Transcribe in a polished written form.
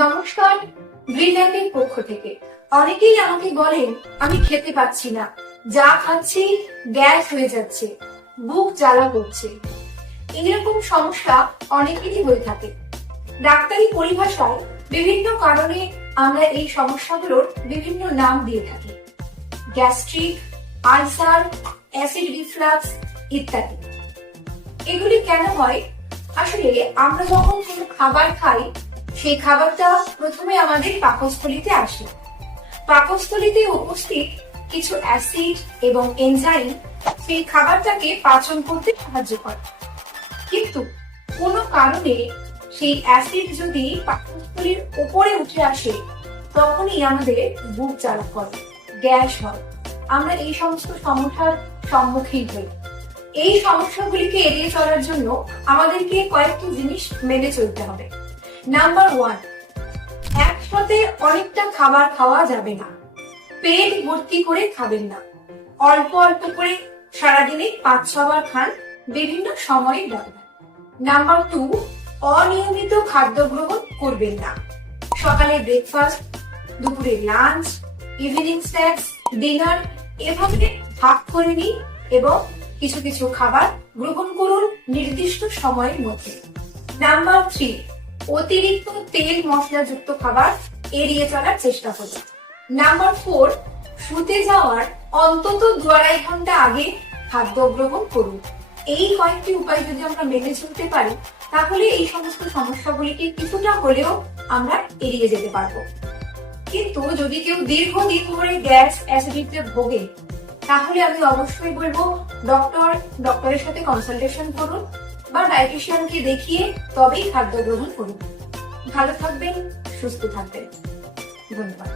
নমস্কার, ব্রিল্যান্টের পক্ষ থেকে। অনেকেই আমাকে বলেন আমি খেতে পাচ্ছি না, যা খাচ্ছি গ্যাস হয়ে যাচ্ছে, বুক জ্বালা করছে। এরকম সমস্যা অনেকেরই হয়ে থাকে। ডাক্তারি পরিভাষায় বিভিন্ন কারণে আমরা এই সমস্যাগুলোর বিভিন্ন নাম দিয়ে থাকি: গ্যাস্ট্রিক, আলসার, অ্যাসিড রিফ্লাক্স ইত্যাদি। এগুলি কেন হয়? আসলে আমরা যখন কোনো খাবার খাই, সেই খাবারটা প্রথমে আমাদের পাকস্থলীতে আসে। পাকস্থলীতে উপস্থিত কিছু অ্যাসিড এবং এনজাইম সেই খাবারটাকে পাচন করতে সাহায্য করে। কিন্তু কোনো কারণে সেই অ্যাসিড যদি পাকস্থলীর উপরে উঠে আসে, তখনই আমাদের বুক জ্বালা করে, গ্যাস হয়। আমরা এই সমস্ত সমস্যার সম্মুখীন হই। এই সমস্যাগুলিকে এড়িয়ে চলার জন্য আমাদেরকে কয়েকটি জিনিস মেনে চলতে হবে। নাম্বার 1, একসাথে অনেকটা খাবার খাওয়া যাবে না। পেট ভর্তি করে খাবেন না, অল্প অল্প করে সারাদিনে 5-6 বার খান, বিভিন্ন সময়ে ব্যবধান। নাম্বার 2, অনিয়মিত খাদ্য গ্রহণ করবেন না। সকালে ব্রেকফাস্ট, দুপুরে লাঞ্চ, ইভিনিং স্ন্যাক্স, ডিনার এভাবে ভাগ করে নিন এবং কিছু কিছু খাবার গ্রহণ করুন নির্দিষ্ট সময়ের মধ্যে। নাম্বার 3, অতিরিক্ত তেল মশলাযুক্ত খাবার এড়িয়ে চলার চেষ্টা করুন। নাম্বার 4, শুতে যাওয়ার অন্তত 2-2.5 ঘন্টা আগে খাদ্য গ্রহণ করুন। এই কয়েকটি উপায় যদি আমরা মেনে চলতে পারি, তাহলে এই সমস্ত সমস্যাগুলিকে কিছুটা হলেও আমরা এড়িয়ে যেতে পারবো। কিন্তু যদি কেউ দীর্ঘদিন ধরে গ্যাস অ্যাসিডিটিতে ভোগে, তাহলে আমি অবশ্যই বলবো ডক্টরের সাথে কনসালটেশন করুন বা ডায়েটিশিয়ানকে দেখিয়ে তবেই খাদ্য গ্রহণ করুন। ভালো থাকবেন, সুস্থ থাকবেন। ধন্যবাদ।